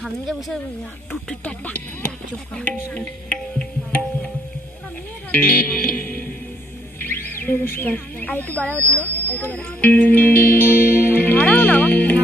সামনে যে বসে চুপ নমস্কার আর একটু বাড়া উঠল বাড়াও না।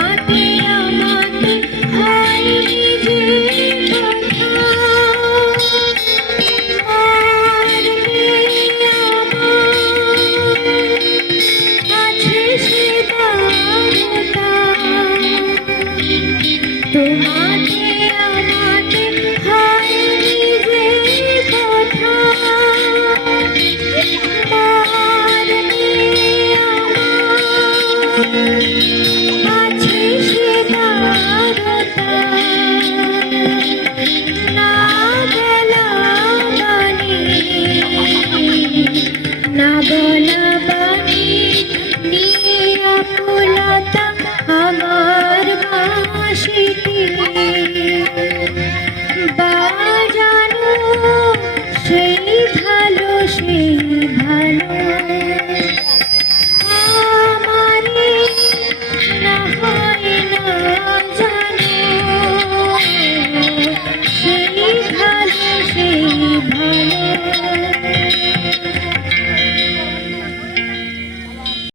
March